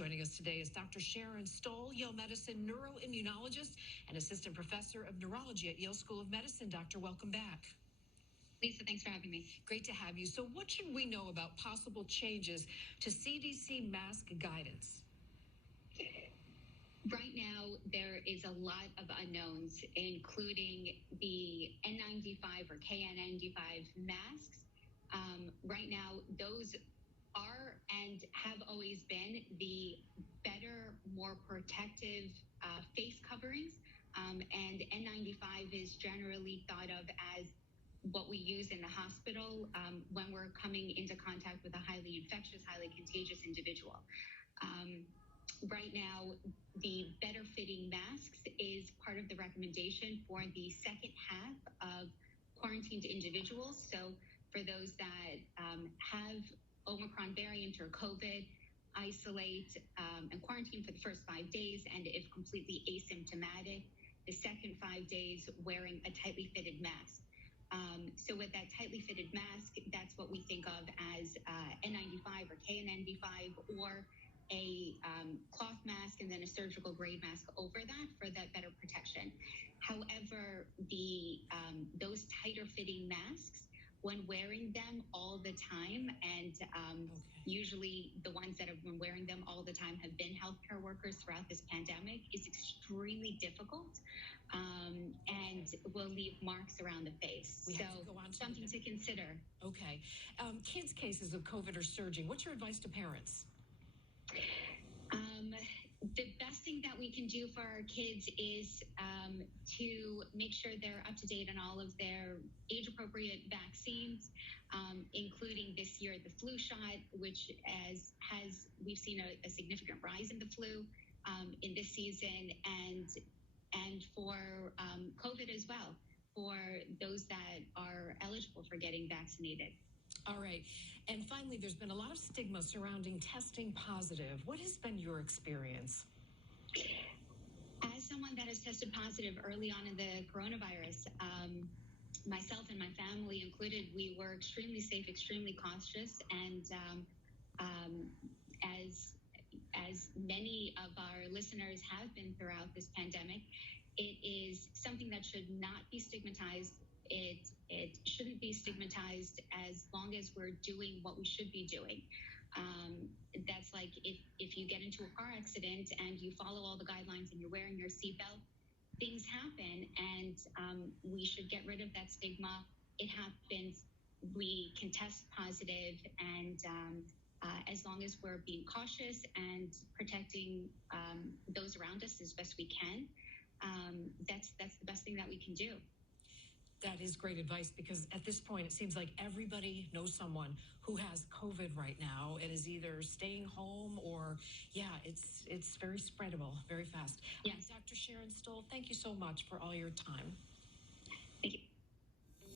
Joining us today is Dr. Sharon Stoll, Yale Medicine neuroimmunologist and assistant professor of neurology at Yale School of Medicine. Doctor, welcome back. Lisa, thanks for having me. Great to have you. So what should we know about possible changes to CDC mask guidance? Right now, there is a lot of unknowns, including the N95 or KN95 masks. Right now, those are and have always been the better, more protective face coverings. And N95 is generally thought of as what we use in the hospital when we're coming into contact with a highly infectious, highly contagious individual. Right now, the better fitting masks is part of the recommendation for the second half of quarantined individuals. So for those that have Omicron variant or COVID, isolate and quarantine for the first 5 days, and if completely asymptomatic, the second 5 days wearing a tightly fitted mask. So with that tightly fitted mask, that's what we think of as N95 or KN95, or a cloth mask and then a surgical grade mask over that for that better protection. However, those tighter fitting masks, when wearing them all the time, and usually the ones that have been wearing them all the time have been healthcare workers throughout this pandemic, is extremely difficult and will leave marks around the face. So something to consider. Okay. Kids' cases of COVID are surging. What's your advice to parents? The best thing that we can do for our kids is to make sure they're up to date on all of their age-appropriate vaccines, including this year the flu shot, which we've seen a significant rise in the flu in this season, and for COVID as well, for those that are eligible for getting vaccinated. All right. And finally, there's been a lot of stigma surrounding testing positive. What has been your experience? As someone that has tested positive early on in the coronavirus, myself and my family included, we were extremely safe, extremely cautious. And as many of our listeners have been throughout this pandemic, it is something that should not be stigmatized. It shouldn't be stigmatized as long as we're doing what we should be doing. That's like if you get into a car accident and you follow all the guidelines and you're wearing your seatbelt, things happen, and we should get rid of that stigma. It happens. We can test positive, and as long as we're being cautious and protecting those around us as best we can, that's the best thing that we can do. That is great advice, because at this point, it seems like everybody knows someone who has COVID right now and is either staying home or, it's very spreadable, very fast. Yes. Dr. Sharon Stoll, thank you so much for all your time. Thank you.